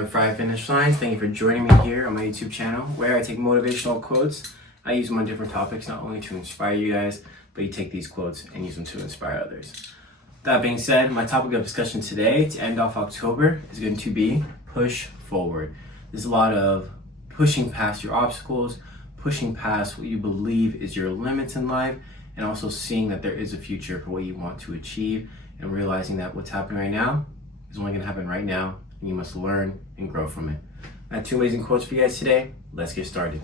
another Friday Finish Lines. Thank you for joining me here on my YouTube channel where I take motivational quotes. I use them on different topics, not only to inspire you guys, but you take these quotes and use them to inspire others. That being said, my topic of discussion today to end off October is going to be push forward. There's a lot of pushing past your obstacles, pushing past what you believe is your limits in life, and also seeing that there is a future for what you want to achieve and realizing that what's happening right now is only going to happen right now, and you must learn and grow from it. I have two amazing quotes for you guys today. Let's get started.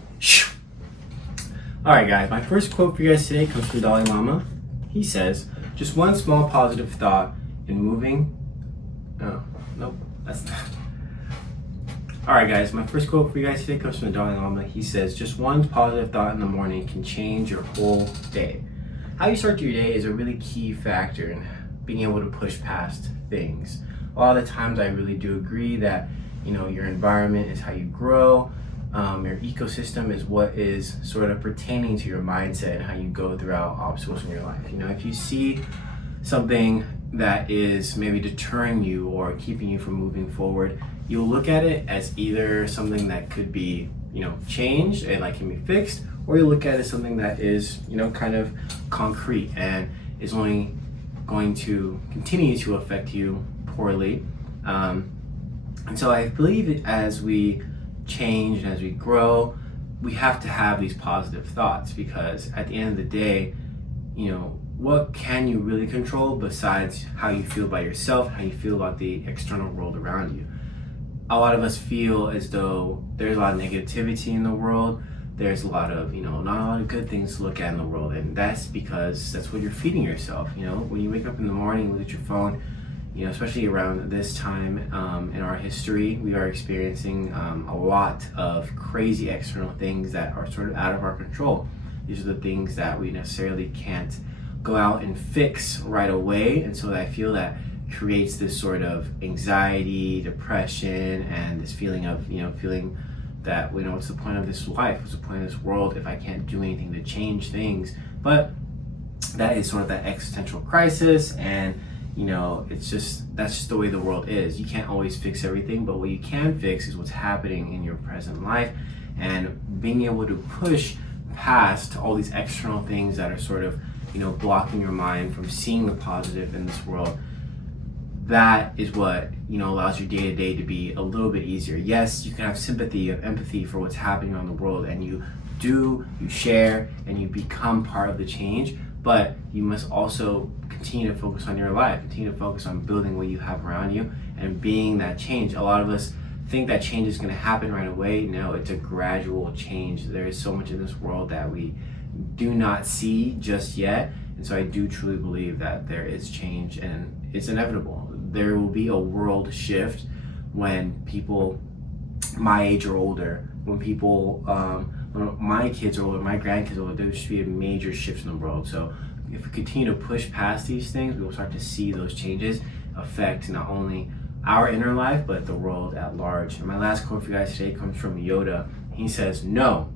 All right, guys, my first quote for you guys today comes from Dalai Lama. He says, just one small positive thought in moving. Oh, nope, that's not. All right, guys, my first quote for you guys today comes from the Dalai Lama. He says, just one positive thought in the morning can change your whole day. How you start your day is a really key factor in being able to push past things. A lot of the times I really do agree that, your environment is how you grow. Your ecosystem is what is sort of pertaining to your mindset and how you go throughout obstacles in your life. If you see something that is maybe deterring you or keeping you from moving forward, you'll look at it as either something that could be, changed and can be fixed, or you look at it as something that is, kind of concrete and is only going to continue to affect you poorly. And so I believe as we change and as we grow, we have to have these positive thoughts, because at the end of the day, what can you really control besides how you feel about yourself, how you feel about the external world around you? A lot of us feel as though there's a lot of negativity in the world. There's a lot of, not a lot of good things to look at in the world. And that's because that's what you're feeding yourself. When you wake up in the morning, look at your phone, especially around this time in our history, we are experiencing a lot of crazy external things that are sort of out of our control. These are the things that we necessarily can't go out and fix right away. And so I feel that creates this sort of anxiety, depression, and this feeling of, feeling that, what's the point of this life? What's the point of this world if I can't do anything to change things? But that is sort of that existential crisis, and that's just the way the world is. You can't always fix everything, but what you can fix is what's happening in your present life, and being able to push past all these external things that are sort of, blocking your mind from seeing the positive in this world. That is what, allows your day-to-day to be a little bit easier. Yes, you can have sympathy and empathy for what's happening on the world, and you share, and you become part of the change, but you must also continue to focus on your life, continue to focus on building what you have around you and being that change. A lot of us think that change is going to happen right away. No, it's a gradual change. There is so much in this world that we do not see just yet. And so I do truly believe that there is change, and it's inevitable. There will be a world shift when people my age or older, when people, when my kids are older, my grandkids are older, there should be a major shift in the world. So if we continue to push past these things, we will start to see those changes affect not only our inner life, but the world at large. And my last quote for you guys today comes from Yoda. He says, no,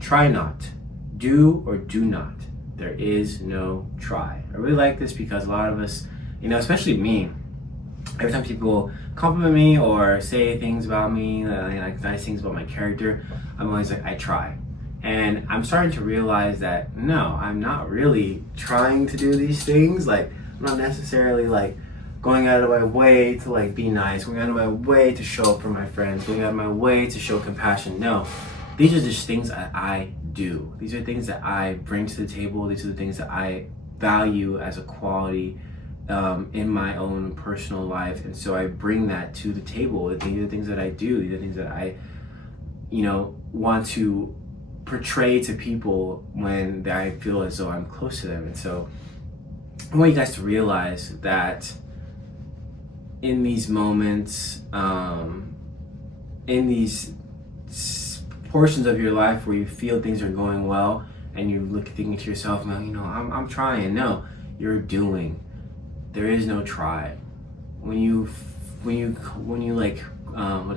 try not, do or do not. There is no try. I really like this because a lot of us, especially me, every time people compliment me or say things about me, nice things about my character, I'm always like, I try. And I'm starting to realize that, no, I'm not really trying to do these things. I'm not necessarily going out of my way to be nice, going out of my way to show up for my friends, going out of my way to show compassion. No, these are just things that I do. These are things that I bring to the table. These are the things that I value as a quality in my own personal life. And so I bring that to the table. These are the things that I do. These are the things that I, want to portray to people when I feel as though I'm close to them. And so I want you guys to realize that in these moments, in these portions of your life where you feel things are going well and you're thinking to yourself, I'm trying. No, you're doing. There is no try. When you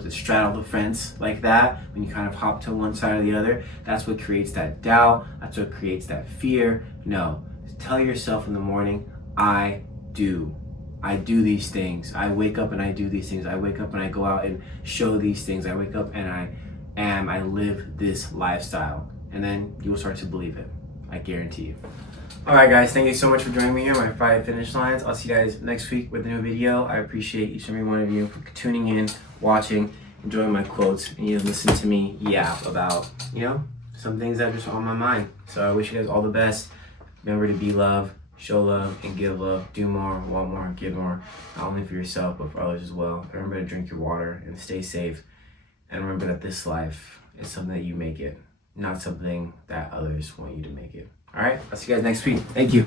straddle the fence like that, when you kind of hop to one side or the other, that's what creates that doubt. That's what creates that fear. No, tell yourself in the morning, I do. I do these things. I wake up and I do these things. I wake up and I go out and show these things. I wake up and I live this lifestyle. And then you will start to believe it. I guarantee you. All right, guys, thank you so much for joining me here, my 5 finish lines. I'll see you guys next week with a new video. I appreciate each and every one of you for tuning in, watching, enjoying my quotes, and you listen to me yap about, some things that are just on my mind. So I wish you guys all the best. Remember to be love, show love, and give love. Do more, want more, give more. Not only for yourself, but for others as well. Remember to drink your water and stay safe. And remember that this life is something that you make it, not something that others want you to make it. All right, I'll see you guys next week. Thank you.